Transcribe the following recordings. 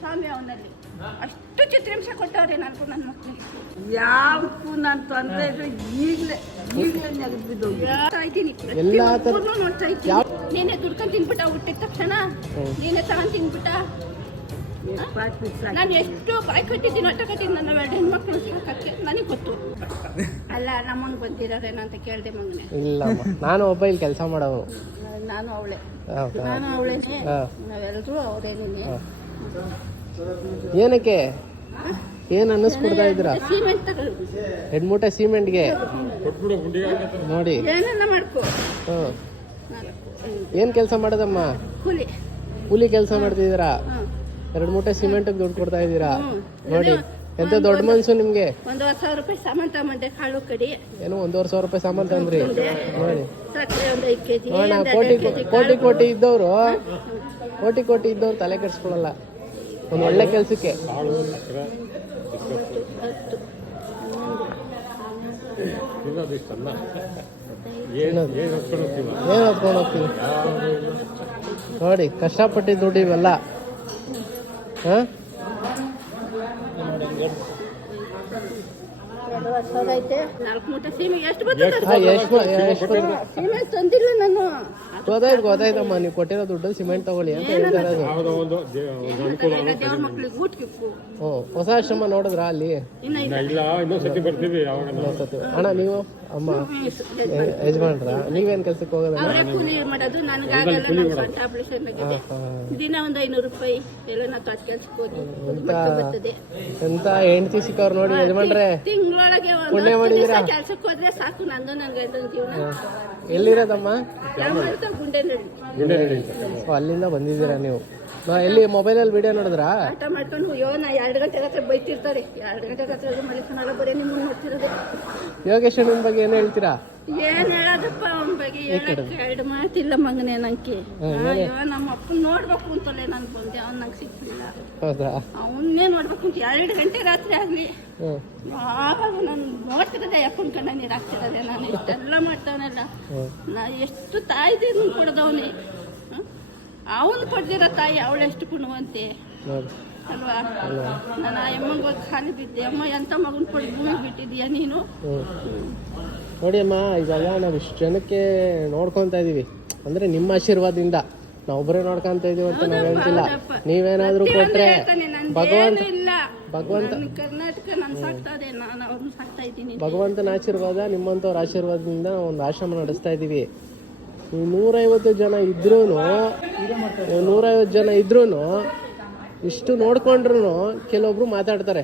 ಸ್ವಾಮಿ ಅವನಲ್ಲಿ. ಅಷ್ಟು ಚಿತ್ರಾಂಶ ಕೊಟ್ಟವ್ರೆ ನನಗೂ ನನ್ನ ಮಕ್ಕಳಿಗೆ ಯಾವಕ್ಕೂ ನಾನು ತೊಂದರೆ ಇದ್ರೆ ಈಗಲೇ ಈಗಲೇ ನೆಗೆದ್ಬಿದ್ದು ನೋಡ್ತಾ ಇದ್ದೀನಿ. ಪ್ರತಿಯೊಬ್ಬರ್ನೂ ನೋಡ್ತಾ ಇದ್ದೀನಿ. ನೀನೆ ದುಡ್ಕೊಂಡು ತಿನ್ಬಿಟ್ಟ ಹುಟ್ಟಿದ ತಕ್ಷಣ? ನೀನೆ ತಗೊಂಡ್ ತಿನ್ಬಿಟ್ಟ? ನಾನು ಎಷ್ಟು ಬಾಯ್ ಕಟ್ಟಿದ್ದೀನಿ ಹೊಟ್ಟೆ ಕಟ್ಟಿದ್ದೀನಿ ನನ್ನ ಎರಡು ಹೆಣ್ಮಕ್ಳು ಸಾಕಕ್ಕೆ. ನನಗೆ ಗೊತ್ತು. ಅಲ್ಲ ನಮ್ಮಂಗೆ ಬಂದಿರೋರೇನೋ ಅಂತ ಕೇಳಿದೆ ಮಗನೇ. ಇಲ್ಲ ನಾನು ಒಬ್ಬ ಇಲ್ಲಿ ಕೆಲಸ ಮಾಡೋನು ನಾನು ಅವಳೆ. ನಾನು ಅವಳೇನೆ. ನಾವೆಲ್ಲರೂ ಅವಳೇನೇ ಹಾ. ಏನಕ್ಕೆ? ಏನ್ ಅನ್ನಿಸ್ಕೊಡ್ತಾ ಇದ್ರ ಎರಡು ಮೂಟೆ ಸಿಮೆಂಟ್ಗೆ. ನೋಡಿ. ಹ್ಞೂ ಏನ್ ಕೆಲಸ ಮಾಡೋದಮ್ಮ? ಕೂಲಿ. ಕೂಲಿ ಕೆಲಸ ಮಾಡ್ತಿದ್ದೀರಾ? ಎರಡ್ ಮೂಟೆ ಸಿಮೆಂಟ್ ದುಡ್ಡು ಕೊಡ್ತಾ ಇದ್ದೀರಾ? ನೋಡಿ. ಎಂತ ದೊಡ್ಡ ಮನ್ಸು ನಿಮ್ಗೆ? ಒಂದೂವರೆ ಸಾವಿರ ರೂಪಾಯಿ ಸಾಮಾನು ತಗೊಂಡೆ ಕಾಳು ಕಡಿ. ಏನೋ ಒಂದೂವರೆ ಸಾವಿರ ರೂಪಾಯಿ ಸಾಮಾನ್ ತಂದ್ರಿ. ನೋಡಿ. ಕೋಟಿ ಕೋಟಿ ಕೋಟಿ ಇದ್ದವರು. ಕೋಟಿ ಕೋಟಿ ಇದ್ದವ್ರು ತಲೆ ಕೆಡಿಸ್ಕೊಳಲ್ಲ. ಒಂದು ಒಳ್ಳೆ ಕೆಲಸಕ್ಕೆ? ಏನ್ ಹೊತ್ಕೊಂಡು ಹೋಗ್ತೀವಿ ನೋಡಿ ಕಷ್ಟಪಟ್ಟು ದುಡ್ಡು ಇವೆಲ್ಲ. ಹಾ? ಐತೆ. ನಾಲ್ಕು ಮೂಟೆ ಸೀಮೆ ಎಷ್ಟು ಸೀಮೆ? ತಂದಿಲ್ಲ ನಾನು? ಗೊತ್ತಾಯ್ತು ಗೊತ್ತಾಯ್ತಮ್ಮ ನೀವು ಕೊಟ್ಟಿರೋ ದುಡ್ಡು ಸಿಮೆಂಟ್ ತಗೊಳ್ಳಿ ಅಂತ ಹೇಳ್ತಾರೆ ದೇವ್ರ ಮಕ್ಳಿಗೆ ಓ ಹೊಸ ಆಶ್ರಮ ನೋಡಿದ್ರಾ ಅಲ್ಲಿ? ಇನ್ನ ಇಲ್ಲ. ಇನ್ನೊಂದ್ಸತಿ ಬರ್ತೀವಿ ಇನ್ನೊಂದ್ಸತಿ. ಅಣ್ಣ ನೀವು? ಅಮ್ಮ? ಯಜಮಾನ್ರ? ನೀವೇನ್ ಕೆಲ್ಸಕ್ಕೆ ಹೋಗೋದ ಅವರೇ ಕೂಲಿ ಮಾಡೋದು ನನಗಾಗಲ್ಲ ನನ್ನ ಸ್ವಂತ ಆಪರೇಷನ್ ಆಗಿದೆ. ದಿನ ಒಂದು ಐನೂರು ರೂಪಾಯಿ ಎಲ್ಲ ನಾ ತೋಟ ಕೆಲ್ಸಕ್ಕೆ ಹೋಗಿ. ದುಡ್ಡು ಮಾಡ್ಕೊಂಡ್ ಬರ್ತದೆ. ಎಂತ ಹೆಂಡತಿ ಸಿಕ್ಕವ್ರು ನೋಡಿ ಯಜಮಾನ್ರೆ. ತಿಂಗಳೊಳಗೆ ಪುಣ್ಯ ಮಾಡಿದ್ದೀರಾ? ಕೆಲ್ಸಕ್ಕೆ ಹೋದ್ರೆ ಸಾಕು ನಂದು ನನ್ನ ಗಂಡನ ಜೀವನ. ಎಲ್ಲಿರೋದಮ್ಮ? ಗುಂಡೆ ಓ, ಅಲ್ಲಿಂದ ಬಂದಿದ್ದೀರಾ ನೀವು? ನಾ ಎಲ್ಲಿ ಮೊಬೈಲಲ್ಲಿ ವಿಡಿಯೋ ನೋಡಿದ್ರಾ? ಆಟ ಮಾಡ್ಕೊಂಡು ಅಯ್ಯೋ ನಾ ಎರಡು ಗಂಟೆ ಹತ್ರ ಬೈತಿರ್ತಾರೆ. ಎರಡು ಗಂಟೆ ಹತ್ರ ಮಲಿಕನಲ್ಲ ಬರೀ ನಿಮ್ಮನ್ನ ನೋಡ್ತಿರೋದು. ಯೋಗೇಶನ ಬಗ್ಗೆ ಏನು ಹೇಳ್ತೀರಾ? ಏನ್ ಹೇಳೋದಪ್ಪ ಅವನ ಬಗ್ಗೆ? ಹೇಳಕ್ಕೆ ಎರಡು ಮಾತಿಲ್ಲ ಮಗನೇ ನಂಗೆ. ಅಯ್ಯೋ ನಮ್ಮ ಅಪ್ಪ ನೋಡ್ಬೇಕು ಅಂತಲೇ ನನ್ ಬಂದೆ. ಅವ್ನು ನಂಗೆ ಸಿಕ್ಕಿಲ್ಲ ಹೌದಾ? ಅವನ್ನೇ ನೋಡ್ಬೇಕು ಅಂತ ಎರಡು ಗಂಟೆ ರಾತ್ರಿ ಆಗ್ಲಿ. ಯಾವಾಗ ನಾನು ನೋಡ್ತಿರೋದೆ ಅಪ್ಪನ ಕಣ್ಣ ನೀರು ಹಾಕ್ತಿರೋದೆ. ನಾನು ಇಷ್ಟೆಲ್ಲ ಮಾಡ್ತಾವನಲ್ಲ. ನಾ ಎಷ್ಟು ತಾಯ್ದಿ ಕೊಡ್ದವನೇ ಅವನು ಕೊಡ್ದಿರೋ ತಾಯಿ ಅವಳು ಎಷ್ಟು ಕುಣುವಂತೆ. ಅಲ್ವಾ? ನಾನು ಆ ಅಮ್ಮಂಗೆ ಖಾಲಿ ಬಿದ್ದೆ ಅಮ್ಮ ಎಂತ ಮಗನ ಕೊಟ್ಟು ಭೂಮಿಗೆ ಬಿಟ್ಟಿದೀಯ ನೀನು? ನೋಡಿ ಅಮ್ಮ ಇವಾಗ ನಾವು ಇಷ್ಟು ಜನಕ್ಕೆ ನೋಡ್ಕೊತಾ ಇದ್ದೀವಿ ಅಂದ್ರೆ ನಿಮ್ಮ ಆಶೀರ್ವಾದದಿಂದ ನಾವೊಬ್ಬರೇ ನೋಡ್ಕೊಂತ ಇದೀವಿ ಅಂತ ನಾವು ಹೇಳ್ತಿಲ್ಲ. ನೀವೇನಾದ್ರೂ ಕೊಟ್ರೆ ಭಗವಂತ ಭಗವಂತ ಭಗವಂತನ ಆಶೀರ್ವಾದ ನಿಮ್ಮಂಥವ್ರ ಆಶೀರ್ವಾದದಿಂದ ಒಂದು ಆಶ್ರಮ ನಡೆಸ್ತಾ ಇದ್ದೀವಿ ನೀವು ನೂರೈವತ್ತು ಜನ ಇದ್ರೂ ನೂರೈವತ್ತು ಜನ ಇದ್ರೂ ಇಷ್ಟು ನೋಡ್ಕೊಂಡ್ರು ಕೆಲವೊಬ್ರು ಮಾತಾಡ್ತಾರೆ.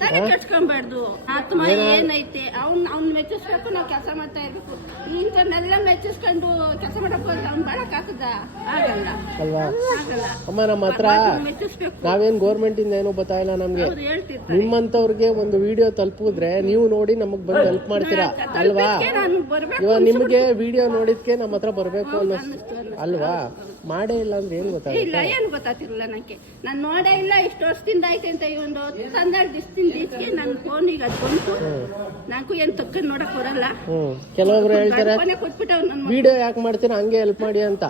ತಲೆ ಕೆಡ್ಸ್ಕೊಂಬಾರ್ದು ಆತ್ಮ ಏನೈತೆ? ಅವ್ನ್ ಅವ್ನ್ ಮೆಚ್ಚಿಸ್ಬೇಕು ನಾವು ಕೆಲಸ ಮಾಡ್ತಾ ಇರ್ಬೇಕು. ಇಂಥವ್ನೆಲ್ಲ ಮೆಚ್ಚಿಸ್ಕೊಂಡು ಕೆಲಸ ಮಾಡಕ್ ಹೋದ್ರೆ ಅವ್ನ್ ಬಾಳಕ್ ಆಗ್ತದ? ಆಗಲ್ಲ. ಅಲ್ವಾ? ಅಮ್ಮ ನಮ್ಮ ಹತ್ರ ನಾವೇನು ಗೌರ್ಮೆಂಟಿಂದ ಏನೂ ಗೊತ್ತಾಗಿಲ್ಲ ನಮಗೆ. ನಿಮ್ಮಂಥವ್ರಿಗೆ ಒಂದು ವಿಡಿಯೋ ತಲುಪಿದ್ರೆ ನೀವು ನೋಡಿ ನಮಗೆ ಬಂದು ಹೆಲ್ಪ್ ಮಾಡ್ತೀರಾ? ಅಲ್ವಾ? ಇವಾಗ ನಿಮಗೆ ವಿಡಿಯೋ ನೋಡಿದ್ಕೆ ನಮ್ಮ ಹತ್ರ ಬರಬೇಕು ಅನ್ನೋ ಅಲ್ವಾ? ಮಾಡೇ ಇಲ್ಲ ಅಂದ್ರೆ ಏನು ಗೊತ್ತಾಗುತ್ತೆ? ಇಲ್ಲ ಏನು ನನಗೆ ನಾನು ನೋಡೇ ಇಲ್ಲ ಇಷ್ಟು ವರ್ಷದಿಂದ ಐತೆ ಅಂತ ಈ ಒಂದು ಹನ್ನೆರಡು ದಿವಸದಿಂದ ಈಚೆಗೆ ನನ್ನ ಫೋನಿಗೆ ಅದು ಬಂತು. ನಾಲ್ಕು ಏನು ತಕ್ಕ ನೋಡಕ್ ಬರಲ್ಲ. ಕೆಲವೊಬ್ರು ಹೇಳ್ತಾರೆ ಫೋನೇ ಕೊಟ್ಬಿಟ್ಟವ್ ನನ್ನ ವಿಡಿಯೋ ಯಾಕೆ ಮಾಡ್ತೀರಾ? ಹಂಗೆ ಹೆಲ್ಪ್ ಮಾಡಿ ಅಂತ.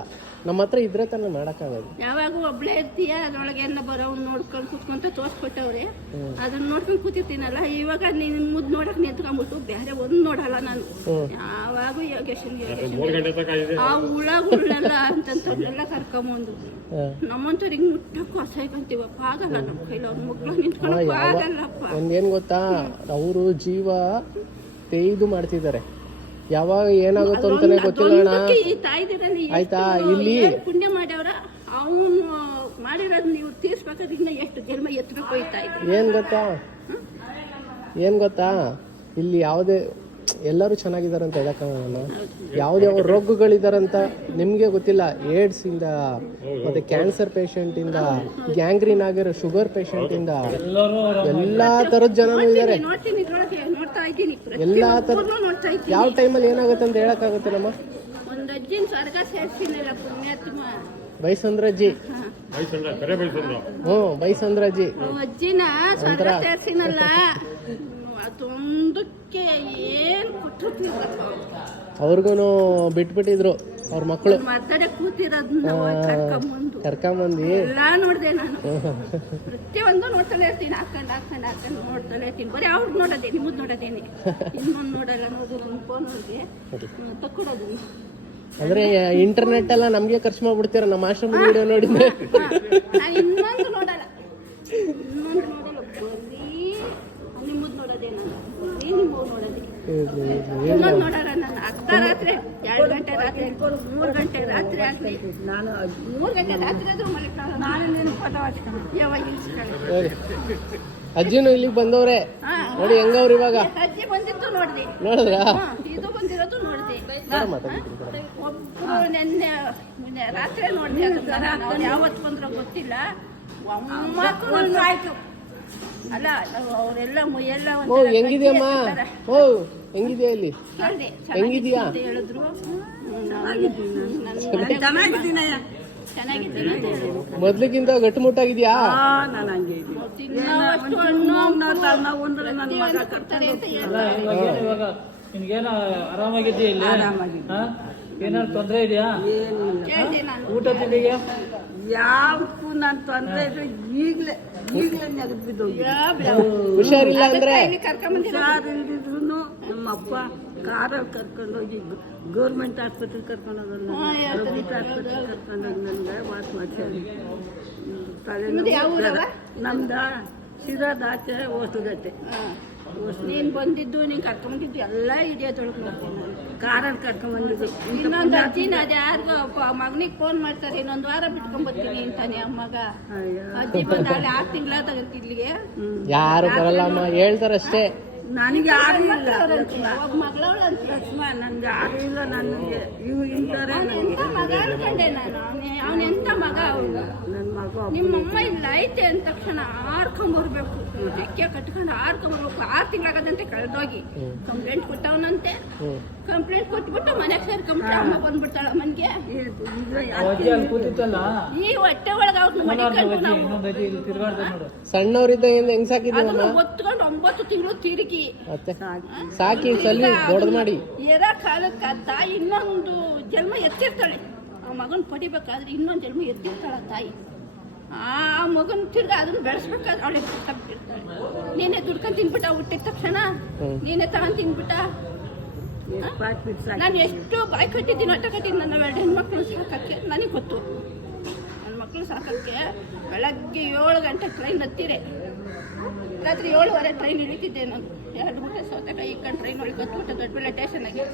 ನಮ್ಮ ಹತ್ರ ಇದ್ರೆ ತಾನೆ ಮಾಡೋಕ್ಕಾಗೋದು ಯಾವಾಗ ಒಬ್ಳೇ ಇರ್ತೀಯ ಅದ್ರೊಳಗೆ ಎಲ್ಲ ಬರೋವ್ ನೋಡ್ಕೊಂಡು ಕುತ್ಕೊಂತ ತೋರ್ಸ್ಕೊಟ್ಟವ್ರೆ. ಅದನ್ನ ನೋಡ್ಕೊಂಡು ಕೂತಿರ್ತೀನಲ್ಲ ಇವಾಗ ನೀನ್ ಮುದ್ ನೋಡಕ್ ನಿಂತ್ಕೊಂಡ್ಬಿಟ್ಟು ಬೇರೆ ಒಂದ್ ನೋಡಲ್ಲ ನಾನು. ಯಾವಾಗ ಯೋಗೇಶನ್ ಆ ಹುಳಗಳ್ನೆಲ್ಲ ಅಂತಂತವ್ರನ್ನೆಲ್ಲ ಕರ್ಕೊಂಬಂದು. ಹಾಂ. ನಮ್ಮಂತವ್ರಿಗೆ ಮುಟ್ಟಕ್ಕೂ ಅಸಹ್ಯಂತೀವಪ್ಪ ಆಗಲ್ಲ ನಮ್ ಕೈಲಿ ಅವ್ರ ಮಕ್ಳು ನಿಂತ್ಕೊಳಕ್ ಆಗಲ್ಲಪ್ಪ. ಒಂದೇನ್ ಗೊತ್ತಾ? ಅವರು ಜೀವ ತೇಯ್ದು ಮಾಡ್ತಿದ್ದಾರೆ. ಯಾವಾಗ ಏನಾಗುತ್ತೋ ಅಂತಾನೆ ಗೊತ್ತಿಲ್ಲ ಅಣ್ಣ. ಈ ತಾಯ್ದಿರಲ್ಲಿ ಆಯ್ತಾ, ಇಲ್ಲಿ- ಪುಣ್ಯ ಮಾಡ್ಯವ್ರ ಅವನು ಮಾಡಿರೋದು ನೀವು ತೀರ್ಸ್ಬೇಕಾದ್ರೆ ಇನ್ನ ಎಷ್ಟು ಜನ್ಮ ಎತ್ತಬೇಕು ಈ ಏನು ಗೊತ್ತಾ? ಏನ್ ಗೊತ್ತಾ? ಇಲ್ಲಿ ಯಾವುದೇ ಎಲ್ಲರೂ ಚೆನ್ನಾಗಿದ್ದಾರೆ ಅಂತ ಹೇಳೋಕ್ಕಾಗಲ್ಲ ಯಾವ್ದ್ಯಾವ ರೋಗಗಳಿದಾರಂತ ನಿಮಗೆ ಗೊತ್ತಿಲ್ಲ. ಏಡ್ಸ್ ಇಂದ ಮತ್ತೆ ಕ್ಯಾನ್ಸರ್ ಪೇಷಂಟ್ ಇಂದ ಗ್ಯಾಂಗ್ರೀನ್ ಆಗಿರೋ ಶುಗರ್ ಪೇಷಂಟ್ ಇಂದ ಎಲ್ಲಾ ತರದ ಜನನೂ ಇದ್ದಾರೆ ಎಲ್ಲಾ ತರ ಯಾವ ಟೈಮಲ್ಲಿ ಏನಾಗುತ್ತೆ ಅಂತ ಹೇಳಕ್ಕಾಗುತ್ತೆ ನಮ್ಮ? ಒಂದ್ ಅಜ್ಜಿನ ಸ್ವರ್ಗ ಸೇರ್ಸಿನಲ್ಲ ಪುಣ್ಯಾತ್ಮ. ಬೈಸಂದ್ರಜ್ಜಿ ಹಾ. ಬೈಸಂದ್ರ ಕರೆ ಬೈಸಂದ್ರ. ಹ್ಞೂ ಬೈಸಂದ್ರಜ್ಜಿ ಅವ್ ಅಜ್ಜಿನ ಸ್ವರ್ಗ ಸೇರ್ಸಿನಲ್ಲ. ಅದೊಂದಕ್ಕೆ ಏನು ಅವ್ರಿಗೂ ಬಿಟ್ಬಿಟ್ಟಿದ್ರು ಅವ್ರ ಮಕ್ಕಳು ಮಾತಾಡೇ ಕೂತಿರೋದನ್ನ ಕರ್ಕೊಂಬಂದು. ಕರ್ಕೊಂಬಂದು. ಎಲ್ಲ ನೋಡಿದೆ ನಾನು. ಪ್ರತಿಯೊಂದು ನೋಡ್ತಾನೆ ಇರ್ತೀನಿ ಹಾಕೊಂಡು ಹಾಕೊಂಡು ಹಾಕೊಂಡು ನೋಡ್ತಾನೆ ಇರ್ತೀನಿ. ಬರೀ ಅವ್ರು ನೋಡೋದೇ ನಿಮ್ಮದು ನೋಡೋದೇನೆ ಇನ್ನೊಂದು ನೋಡಲ್ಲ ನೋಡಿದ್ರೆ ನನ್ನ ಅವ್ರಿಗೆ ತಕ್ಕೊಡೋದು ಅಂದ್ರೆ ಇಂಟರ್ನೆಟ್ ಎಲ್ಲ ನಮ್ಗೆ ಖರ್ಚು ಮಾಡ್ಬಿಡ್ತೀರ? ನಮ್ಮ ಆಶ್ರಮದ ವಿಡಿಯೋ ನೋಡಿದ್ರೆ ನಾನು ಇನ್ನೊಂದು ನೋಡಲ್ಲ ಇನ್ನೊಂದು ನೋಡಲ್ಲ ಬರೀ ನಿಮ್ಮದು ನೋಡೋದೇ ನಾನು ಬರೀ ನಿಮ್ಮವು ನೋಡೋದೇ ಇರ್ಲಿ, ಇರ್ಲಿ. ಇನ್ನೊಂದು ನೋಡಲ್ಲ ನಾನು ಅರ್ಧ ರಾತ್ರಿ ಎರಡು ಗಂಟೆ ರಾತ್ರಿ ಮೂರು ಗಂಟೆ ರಾತ್ರಿ ಆಗಲಿ. ನಾನು ಮೂರು ಗಂಟೆ ರಾತ್ರಿ ಆದರೂ ಮಲಗ್ತಾಳೆ ನಾನು ನಿನ್ನ ಫೋಟೋ ಹಚ್ಕೊಂಡು ಯಾವಾಗ. ಅಜ್ಜಿನೂ ಇಲ್ಲಿಗೆ ಬಂದವ್ರೆ. ನೋಡಿ ಹೆಂಗವ್ರು ಇವಾಗ? ಅಜ್ಜಿ ಬಂದಿತ್ತು ನೋಡಿದೆ. ನೋಡಿದ್ರಾ? ಇದು ಬಂದಿರೋದು ನೋಡಿದೆ. ಒಬ್ಬರು ನಿನ್ನೆ ನೆನ್ನೆ ಮೊನ್ನೆ ರಾತ್ರಿ ನೋಡಿದೆ ಯಾವತ್ತು ಬಂದ್ರೋ ಗೊತ್ತಿಲ್ಲ. ಒಂದು ಆಯ್ತು. ಅಲ್ಲ ಅವರೆಲ್ಲ ಎಲ್ಲ ಓ ಹೆಂಗಿದೆಯಮ್ಮ ಓ ಹೆಂಗಿದೆಯಾ ಇಲ್ಲಿ? ಹೆಂಗಿದೆಯಾ? ಹೇಳಿದ್ರು. ಮೊದ್ಲಿಗಿಂತ ಗಟ್ಟುಮುಟ್ಟಾಗಿದ್ಯಾ ತಿನ್ನೋವಷ್ಟು ಹಣ್ಣು ಪ್ರತಿಯೊಂದು ಕೊಡ್ತಾರೆ ಅಂತ ಹೇಳ್ತಾರೆ. ಇವಾಗ ನಿನ್ಗೇನ ಆರಾಮಾಗಿದ್ಯಾ ಇಲ್ಲಿ? ಏನಾದ್ರು ತೊಂದರೆ ಇದೆಯಾ? ಏನಿಲ್ಲ. ಕೇಳಿದೆ ನಾನು. ಊಟ ತಿಂಡಿಗೆ? ಯಾವ ನಾನು ತೊಂದರೆ ಇದ್ರೆ ಈಗಲೇ. ಹುಷಾರಿಲ್ಲ ಅಂದ್ರೆ? ಹುಷಾರಿಲ್ದಿದ್ರು ನಮ್ಮ ಅಪ್ಪ ಕಾರಲ್ಲಿ ಕರ್ಕೊಂಡೋಗಿ ಗೌರ್ಮೆಂಟ್ ಆಸ್ಪತ್ರೆಗೆ ಕರ್ಕೊಂಡೋಗಲ್ಲ. ಗೌರ್ಮೆಂಟ್ ಆಸ್ಪತ್ರೆಗೆ ಕರ್ಕೊಂಡೋಗಿ ನನಗೆ ವಾಸ ಮಾಡ್ತಾರೆ ಊರವ್ವ? ನಮ್ದ ಶಿರಾದಾಚೆ ಓಸುಗಟ್ಟೆ ನೀನ್ ಬಂದಿದ್ದು ನೀನ್ ಕರ್ಕೊಂಡಿದ್ದು ಎಲ್ಲ ಇದೆ ತೊಳಕ್ ನೋಡ್ತೀನಿ ಕಾರಲ್ಲಿ ಕರ್ಕೊಂಡ್ಬಂದಿದ್ದು. ಇನ್ನೊಂದು ಅಜ್ಜಿನ ಅದು ಯಾರಿಗೋ ಮಗನಿಗೆ ಫೋನ್ ಮಾಡ್ತಾರೆ ಇನ್ನೊಂದು ವಾರ ಬಿಟ್ಕೊಂಬರ್ತೀನಿ ಅಂತಾನೆ ಅಮ್ಮಗ ಅಜ್ಜಿ ಬಂದ ಅಲ್ಲಿ ಆರು ತಿಂಗಳ ತಗೊಂತಿಲ್ಲಿಗೆ ಯಾರು ಬರಲ್ಲಮ್ಮ ಹೇಳ್ತಾರಷ್ಟೇ. ನನಗೆ ಯಾರು ಇಲ್ಲ. ಲಕ್ಷ್ಮ ನನ್ಗೆ ಯಾರು ಇಲ್ಲ. ನನಗೆ ಇವು ಇಂತಾರೆ ನನಗೆ ಎಂತ ಮಗ ಅನ್ಕೊಂಡೆ ನಾನು? ಅವನ ಎಂತ ಮಗ ಅವನು ನನ್ನ ಮಗ. ನಿಮ್ಮಮ್ಮ ಇಲ್ಲ ಐತೆ ಅಂದ ತಕ್ಷಣ ಆರ್ಕೊಂಬರ್ಬೇಕು ರೆಕ್ಕೆ ಕಟ್ಕೊಂಡು ಆರ್ಕೊಂಬರ್ಬೇಕು ಆರ್ ತಿಂಗಳಾಗದಂತೆ ಕಳೆದೋಗಿ. ಕಂಪ್ಲೇಂಟ್ ಕೊಟ್ಟವನಂತೆ. ಕಂಪ್ಲೇಂಟ್ ಕೊಟ್ಬಿಟ್ಟು ಮನೆಗೆ ಸೇರ್ಕೊಂಬಿಟ್ಟು ಅಮ್ಮ ಬಂದ್ಬಿಡ್ತಾಳ ಮನ್ಗೆ ಈ ಹೊಟ್ಟೆ ಒಳಗೆ ಅವ್ರನ್ನ ಮಡಿಕೊಂಡು ನಾವು ಹೆಂಗ್ ಸಾಕಿದ್ದೀವಮ್ಮ ಅದನ್ನ ಒತ್ಕೊಂಡು ಒಂಬತ್ತು ತಿಂಗಳು ತಿರುಗಿ. ಮತ್ತೆ? ಸಾಕಿ. ಸಲ್ಲಿ ದೊಡ್ಡದು ಮಾಡಿ. ಎರ ಕಾಲಕ್ಕೆ ಆ ತಾಯಿ ಇನ್ನೊಂದು ಜನ್ಮ ಎತ್ತಿರ್ತಾಳೆ. ಆ ಮಗನ್ ಪಡಿಬೇಕಾದ್ರೆ ಇನ್ನೊಂದು ಜನ್ಮ ಎತ್ತಿರ್ತಾಳ ತಾಯಿ. ಆ ಮಗನ್ ತಿರ್ಗ ಅದನ್ನ ಬೆಳೆಸ್ಬೇಕಾದ್ರೆ ಅವಳೆ ನೀನೆ ನೀನೇ ದುಡ್ಕೊಂಡು ತಿನ್ಬಿಟ್ಟ ಹುಟ್ಟಿದ ತಕ್ಷಣ? ನೀನೆ ತಗೊಂಡ್ ತಿನ್ಬಿಟ್ಟ? ನಾನು ಎಷ್ಟು ಬಾಯಿ ಕಟ್ಟಿದ್ದೀನಿ ಅಟ್ಟ ಕಟ್ಟಿದ್ದೀನಿ ನನ್ನ ಎರಡು ಹೆಣ್ಮಕ್ಳು ಸಾಕಕ್ಕೆ ನನಗೆ ಗೊತ್ತು. ನನ್ನ ಮಕ್ಕಳು ಸಾಕಕ್ಕೆ ಬೆಳಗ್ಗೆ ಏಳು ಗಂಟೆ ಟ್ರೈನ್ ಹತ್ತಿರೆ. ರಾತ್ರಿ ಏಳುವರೆ ಟ್ರೈನ್ ಇಳಿತಿದ್ದೆ ನಾನು. ಎರಡು ಮೂಟೆ ಸೌತೆಕಾಯಿ ಇಕ್ಕೊಂಡು ಟ್ರೈನ್ ಒಳಗೆ ಹತ್ಬಿಟ್ಟೆ ದೊಡ್ಡಬಳ್ಳಿ ಸ್ಟೇಷನಾಗೆ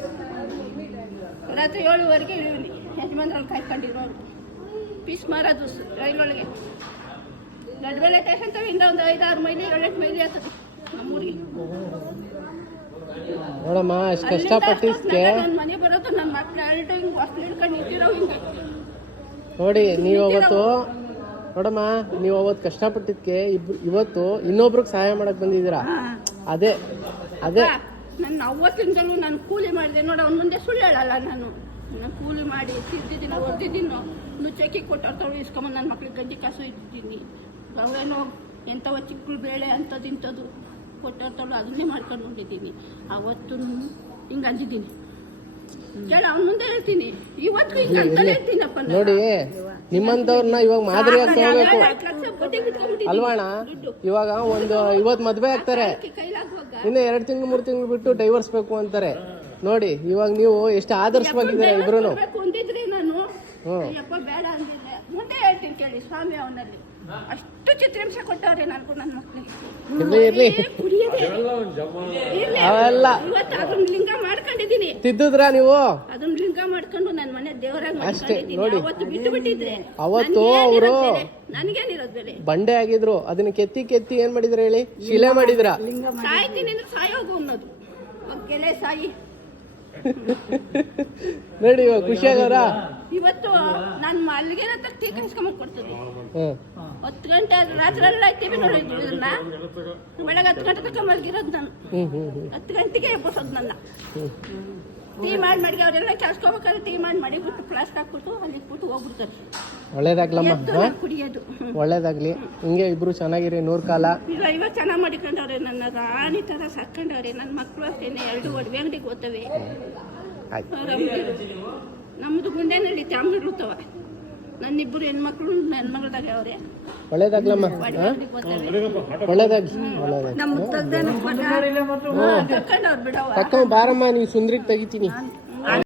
ರಾತ್ರಿ ಏಳುವರೆಗೆ ಇಳಿವಿನಿ ಯಜಮಾನ್ರಲ್ಲಿ ಕಾಯ್ಕೊಂಡಿರೋರು. ಪೀಸ್ ಮಾರೋದು ಸ್- ರೈಲೊಳಗೆ ದೊಡ್ಡಬಳ್ಳಿ ಸ್ಟೇಷನ್ ತವಿಂದ ಒಂದು ಐದಾರು ಮೈಲಿ ಏಳೆಂಟು ಮೈಲಿ ಆಗ್ತದೆ ನಮ್ಮೂರಿಗೆ. ನೋಡಮ್ಮ ಅಷ್ಟು ಕಷ್ಟಪಟ್ಟಿದ್ದಕ್ಕೆ ನೋಡಿ ನೀವು ಅವತ್ತು ನೋಡಮ್ಮ ನೀವು ಅವತ್ತು ಕಷ್ಟಪಟ್ಟಿದ್ದಕ್ಕೆ ಇಬ್ರು ಇವತ್ತು ಇನ್ನೊಬ್ರಿಗೆ ಸಹಾಯ ಮಾಡಕ್ ಬಂದಿದ್ದೀರಾ? ಅದೇ ಅದೇ. ನನ್ನ ಅವತ್ತಿಂದಲೂ ನಾನು ಕೂಲಿ ಮಾಡಿದೆ. ನೋಡಿ ಅವ್ನ ಮುಂದೆ ಸುಳ್ಳು ಹೇಳಲ್ಲ ನಾನು. ನಾನು ಕೂಲಿ ಮಾಡಿ ತಿದ್ದಿದ್ದೀನೋ ಹೊಡೆದಿದ್ದೀನೋ ಕೊಟ್ಟು ಕೊಟ್ಟರ್ತವಳು ಇಸ್ಕೊಂಬಂದು ನನ್ನ ಮಕ್ಳಿಗೆ ಗಂಜಿ ಕಾಸು ಇದ್ದೀನಿ ಅವೇನೋ ಎಂಥವ ಚಿಕ್ಕಳು ಬೇಳೆ ಅಂಥದ್ದು ಇಂಥದ್ದು. ಕೊಟ್ಟಿರ್ತವಳು ಅದನ್ನೇ ಮಾಡ್ಕೊಂಡು ಹೊಂಟಿದ್ದೀನಿ ಅವತ್ತು ಹಿಂಗೆ ಅಂದಿದ್ದೀನಿ. ಕೇಳ ಅವ್ನ ಮುಂದೆ ಹೇಳ್ತೀನಿ. ಇವತ್ತು ಹಿಂಗೆ ಅಂತಲೇ ಹೇಳ್ತೀನಪ್ಪ ನೋಡಿ ನಿಮ್ಮಂತವ್ರನ್ನ ಇವಾಗ ಮಾದರಿ ತಗೋಬೇಕು ಅಲ್ವಾಣ ಇವಾಗ ಒಂದು ಇವತ್ತು ಮದ್ವೆ ಆಗ್ತಾರೆ. ಇನ್ನು ಎರಡು ತಿಂಗಳು ಮೂರು ತಿಂಗಳು ಬಿಟ್ಟು ಡೈವರ್ಸ್ ಬೇಕು ಅಂತಾರೆ. ನೋಡಿ ಇವಾಗ ನೀವು ಎಷ್ಟು ಆದರ್ಶವಾಗಿದ್ದೀರಾ ಇಬ್ರು ಕೊಡ್ಬೇಕು ಅಷ್ಟು ಚಿತ್ರಾಂಶ ಕೊಟ್ಟವ್ರೆ ನಾನು ನನ್ನ ಮಕ್ಕಳಿಗೆ ಇರ್ಲಿ. ಇರ್ಲಿ ಕುಡಿಯೋದೇ. ಎಲ್ಲ ಇರ್ಲಿ. ಅವೆಲ್ಲ. ಇವತ್ತು ಅದನ್ನ ಲಿಂಗ ಮಾಡ್ಕೊಂಡಿದ್ದೀನಿ ತಿದ್ದುದ್ರ ನೀವು? ಅದನ್ನ ಲಿಂಗ ಮಾಡ್ಕೊಂಡು ನನ್ನ ಮನೆ ದೇವರಾಗಿ ಅಷ್ಟೇ, ಮಾಡ್ಕೊಂಡಿದ್ದೀನಿ ನೋಡಿ. ಅವತ್ತು ಬಿಟ್ಟು ಬಿಟ್ಟಿದ್ರೆ ಅವತ್ತು ಅವರು ಬೆಲೆ? ಬಂಡೆ ಆಗಿದ್ರು ಅದನ್ನ ಕೆತ್ತಿ ಕೆತ್ತಿ ಏನ್ ಮಾಡಿದ್ರ ಹೇಳಿ? ಶಿಲೆ ಮಾಡಿದ್ರ? ಸಾಯ್ತೀನಿ ಅಂದ್ರೆ ಸಾಯೋಗು ಅನ್ನೋದು. ಗೆಲೆ ಸಾಯಿ. ನೋಡಿ ಇವಾಗ ಖುಷಿಯಾಗವ್ರ ಇವತ್ತು ನಾನು ಮಲ್ಲಿಗೆ ಹತ್ರ ಟೀ ಕಲಿಸ್ಕೊಂಬಂದು ಕೊಡ್ತೀನಿ ಹ್ಮ್ ಹತ್ತು ಗಂಟೆ ರಾತ್ರಿ ಎಲ್ಲ ಟಿವಿ ನೋಡಿದ್ರು ಇದನ್ನ ಬೆಳಗ್ಗೆ ಹತ್ತು ಗಂಟೆ ತನಕ ಮಲ್ಗಿರೋದು ನಾನು. ಹ್ಮ್ ಹ್ಮ್ ಹ್ಮ್. ಹತ್ತು ಗಂಟೆಗೆ ಎಬ್ಬಿಸೋದು ನನ್ನ. ಹ್ಮ್. ಟೀ ಮಾಡಿ ಮಡಿಗೆ ಅವರೆಲ್ಲ ಕೆಲ್ಸ್ಕೊಬೇಕಾದ್ರೆ ಟೀ ಮಾಡಿ ಬಿಟ್ಟು ಪ್ಲಾಸ್ಟ್ ಹಾಕ್ಬಿಟ್ಟು ಅಲ್ಲಿ ಇಟ್ಬಿಟ್ಟು ಹೋಗ್ಬಿಡ್ತಾರೆ. ಒಳ್ಳೇದಾಗ್ಲಮ್ಮ. ಕುಡಿಯೋದು. ಒಳ್ಳೇದಾಗ್ಲಿ. ಹಿಂಗೆ ಇಬ್ರು ಚೆನ್ನಾಗಿರಿ ನೂರ್ ಕಾಲ. ಇಲ್ಲ ಇವಾಗ ಚೆನ್ನಾಗಿ ಮಾಡಿಕೊಂಡವ್ರೆ ನನ್ನ ರಾಣಿ ಥರ ಸಾಕೊಂಡವ್ರೆ ನನ್ನ ಮಕ್ಕಳು ಅಷ್ಟೇನೆ ಎರಡು ಒಡವೆ ಅಂಗಡಿಗೆ ಓದ್ತವೆ ನಮ್ಮದು ಗುಂಡೇನಹಳ್ಳಿ ಚಾಮರಾಜ ನನ್ನಿಬ್ಬರು ಹೆಣ್ಮಕ್ಳು ಹೆಣ್ಮಗಳದಾಗ ಅವ್ರೆ. ಒಳ್ಳೇದಾಗ್ಲಮ್ಮ. ಒಳ್ಳೇದಾಗ್ಲಿ. ಒಳ್ಳೇದಾಗ್ಲಿ. ತಕ್ಕ ಬಾರಮ್ಮ ನೀವು ಸುಂದ್ರಿಗೆ ತೆಗಿತೀನಿ.